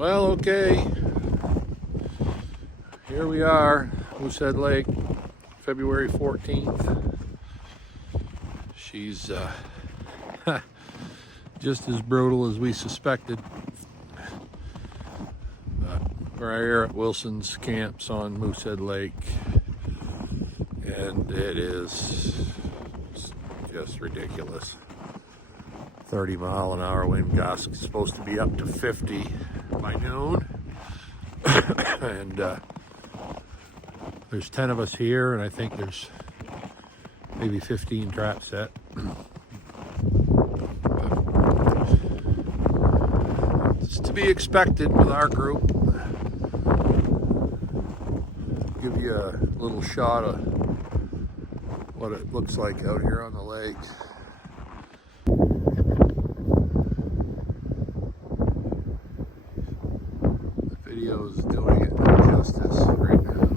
Well, okay. Here we are, Moosehead Lake, February 14th. She's just as brutal as we suspected. We're here at Wilson's Camps on Moosehead Lake, and it is just ridiculous. 30-mile-an-hour wind gusts, supposed to be up to 50 by noon. And there's 10 of us here, and I think there's maybe 15 traps set. It's to be expected with our group. Give you a little shot of what it looks like out here on the lake. The video is doing it no justice right now.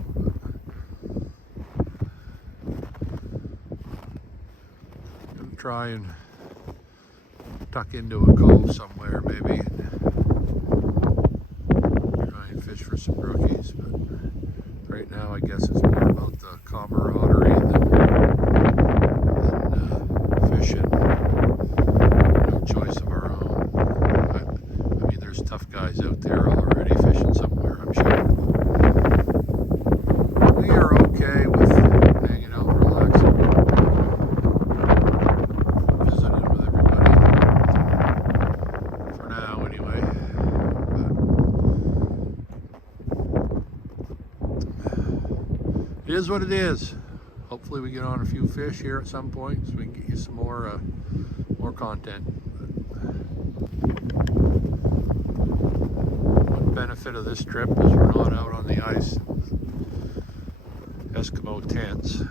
I'm gonna try and tuck into a cove somewhere, maybe. Try and fish for some rookies, but right now I guess it's more about the camaraderie than fishing. No choice of our own. I mean, there's tough guys out there already fishing somewhere, I'm sure. We are okay with hanging out, relaxing, visiting with everybody. For now, anyway. It is what it is. Hopefully we get on a few fish here at some point so we can get you some more content. One benefit of this trip is we're not out on the ice. Eskimo tents.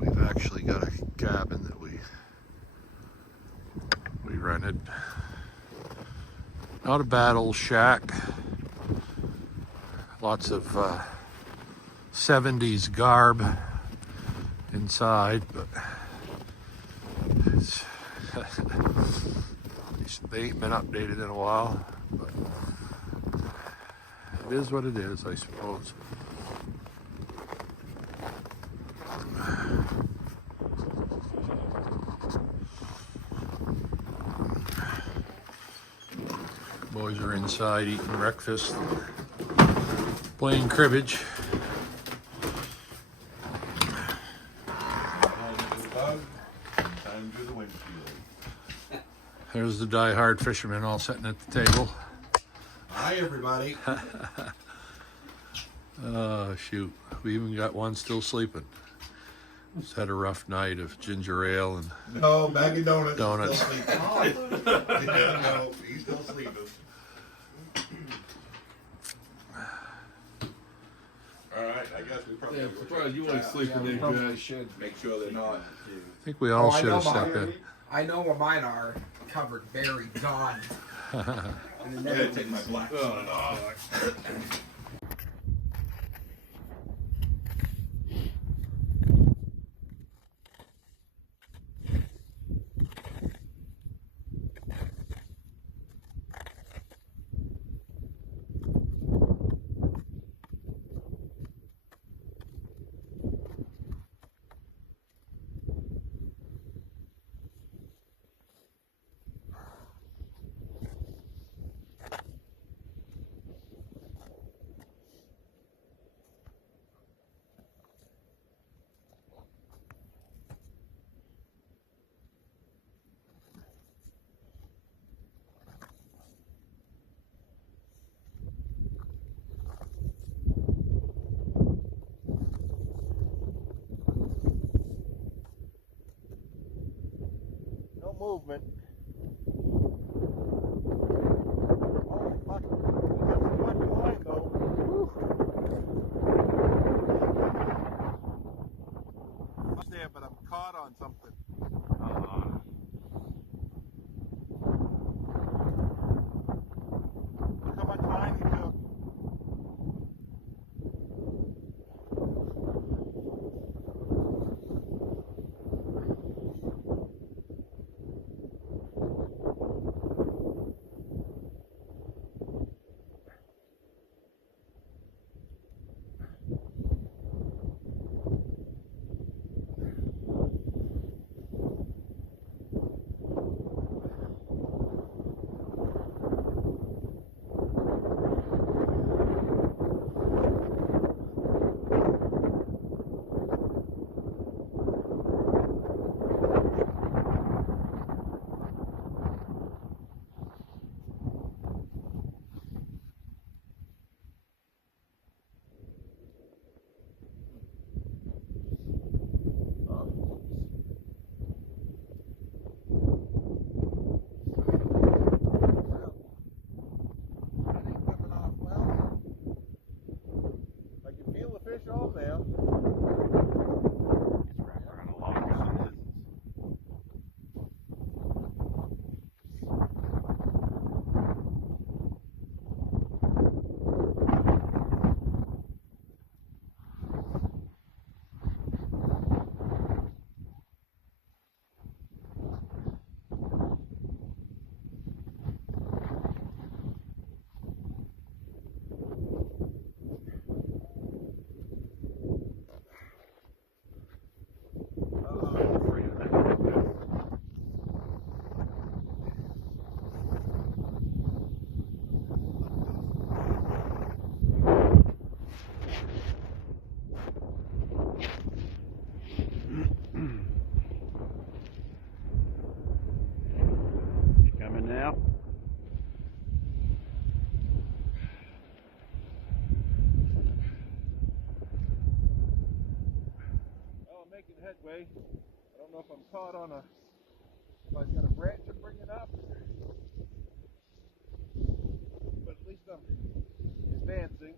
We've actually got a cabin that we rented. Not a bad old shack. Lots of 70s garb inside, but it's they ain't been updated in a while, but it is what it is, I suppose. Boys are inside eating breakfast, playing cribbage. There's the die-hard fishermen all sitting at the table. Hi, everybody. Oh, shoot. We even got one still sleeping. Just had a rough night of ginger ale and No, bag of donuts. Donuts. Still sleeping. Yeah, no, he's still sleeping. All right, I guess we probably. Yeah, I'm surprised you ain't sleeping in good. Should. Make sure they're not. I think we all should have stepped in. I know where mine are. Covered, buried, gone. And I'm gonna take my black sun off. No movement. There, but I'm caught on something. Look how much line he took. on now. It's wrapped around a log out. Coming now. Oh, I'm making headway. I don't know if I'm caught on a, if I've got a branch I'm bringing up, but at least I'm advancing.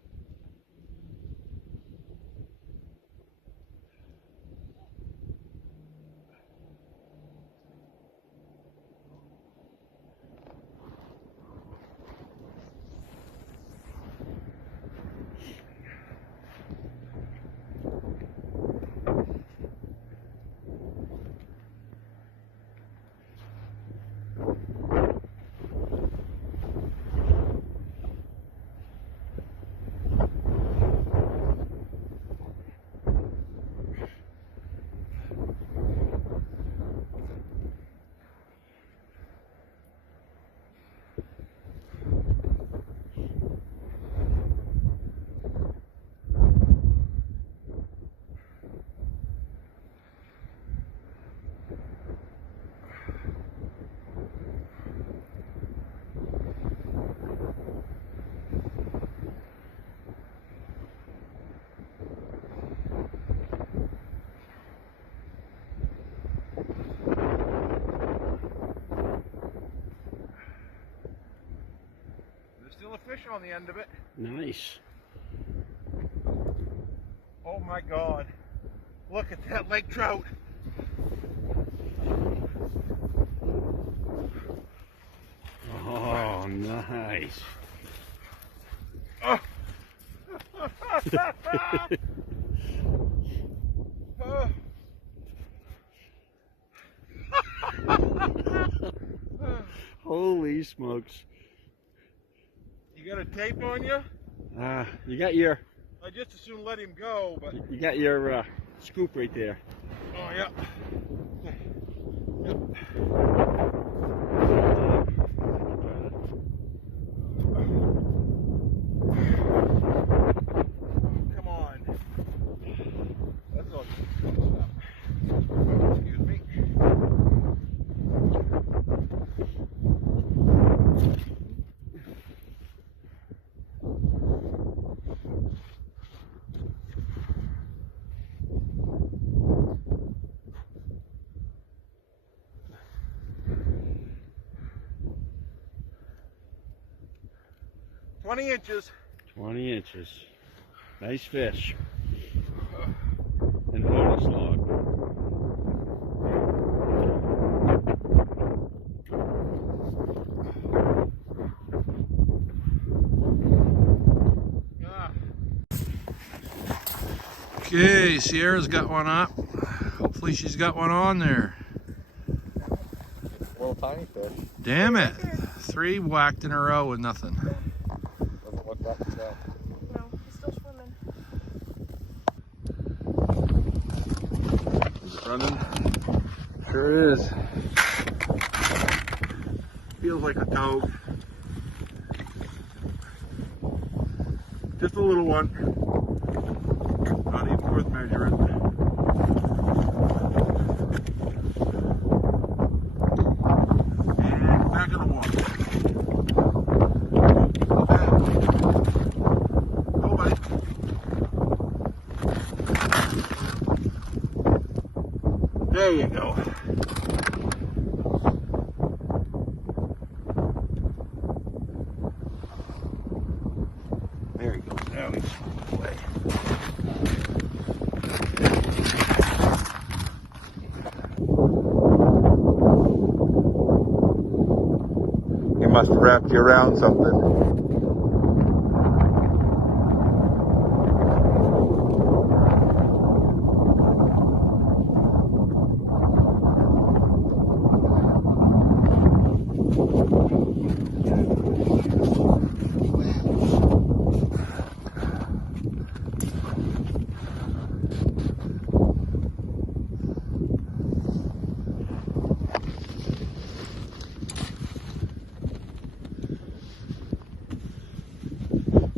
There's still a fish on the end of it. Nice. Oh my God. Look at that lake trout. Oh, nice. Oh. Holy smokes. You got a tape on you? You got your I just as soon let him go, but scoop right there. oh yeah. Come on. That's all. Excuse me. "20 inches. 20 inches. Nice fish. And bonus log. Ah. Okay, Sierra's got one up. Hopefully she's got one on there. Little tiny fish. Damn it. 3 whacked in a row with nothing. Doesn't look that himself. No, he's still swimming. Is it running? Sure is. Feels like a togue. Just a little one. Not even worth measuring. And back in the water. Go back. Go, buddy. There you go. There he goes. Now he's away. wrapped you around something.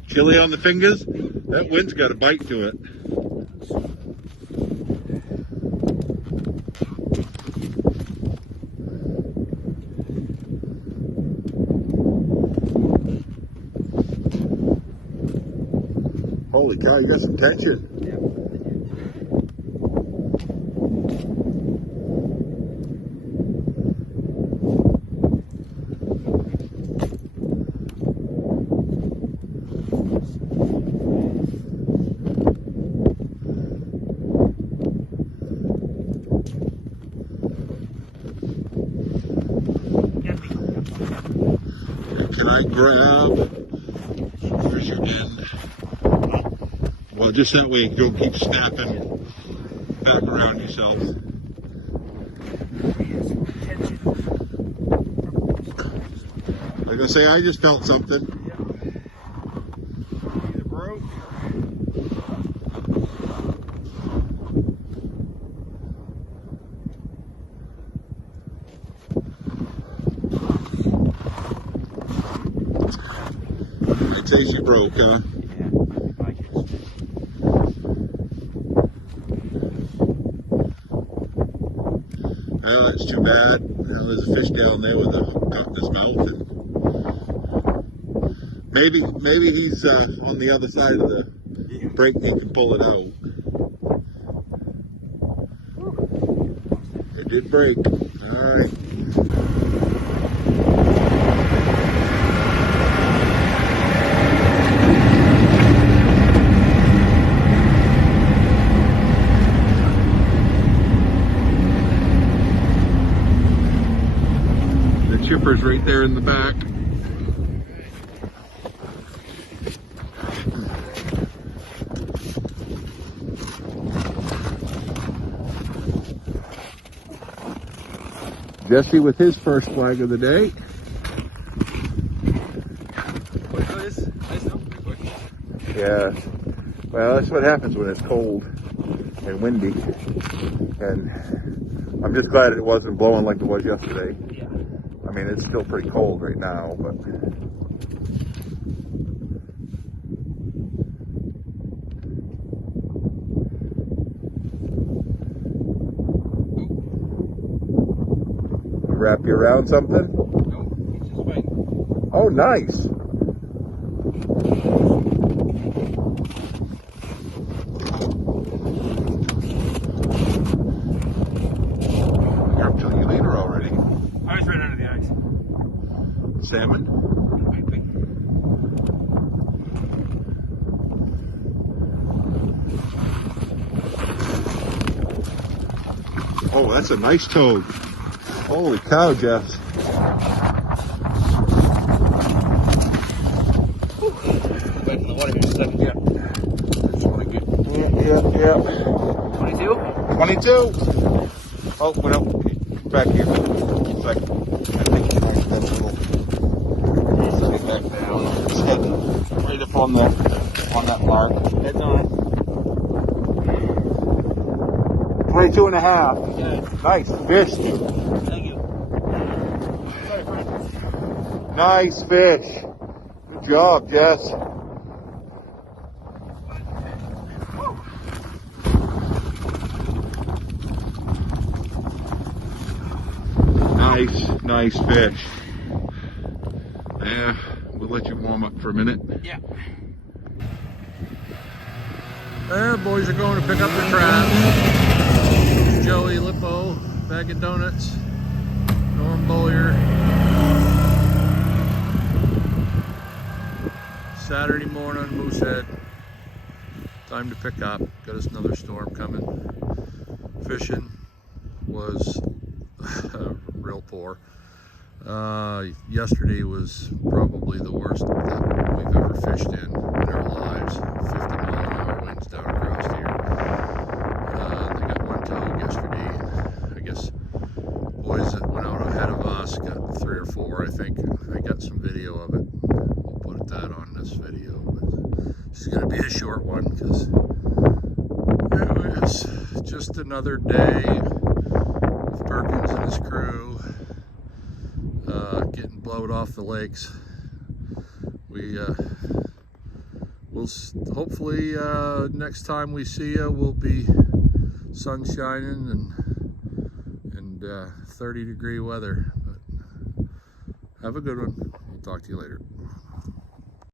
Chilly on the fingers? That wind's got a bite to it. Holy cow, you got some tension. Can I grab where's your end? Well, just that way you don't keep snapping back around yourself. Like I say, I just felt something. Either broke. I'd say she broke, huh? Oh, that's too bad. There's a fish down there with a hook in his mouth, and maybe he's on the other side of the break and you can pull it out. It did break. All right. Chipper's right there in the back. Jesse with his first flag of the day. Yeah, well, that's what happens when it's cold and windy. And I'm just glad it wasn't blowing like it was yesterday. I mean, it's still pretty cold right now, but wrap you around something? No, he's just waiting. Oh, nice. You're up to the leader already. I was right under the ice. Salmon? Oh, that's a nice toad. Holy cow, Jess. Went in the water here a second. Yeah. Just want to get. Yeah. 22? 22. Oh, well, back here. Like, I think that little. Get back down. It's heading right up on that mark. Heading on it. 22 and a half. Yeah. Nice fish. Thank you. Sorry, friend. Nice fish. Good job, Jess. Nice fish. Yeah, we'll let you warm up for a minute. Yeah. There, boys are going to pick up their traps. Joey Lippo, bag of donuts. Norm Bowyer. Saturday morning, Moosehead. Time to pick up. Got us another storm coming. Fishing was real poor. Yesterday was probably the worst that we've ever fished in our lives. 50-mile-an-hour winds down across here. They got one togue yesterday. I guess boys that went out ahead of us got 3 or 4. I think I got some video of it. We'll put that on this video. But this is going to be a short one because it was just another day with Perkins and his crew. Getting blowed off the lakes. We'll hopefully next time we see you will be sun shining and 30-degree weather. But have a good one. We'll talk to you later.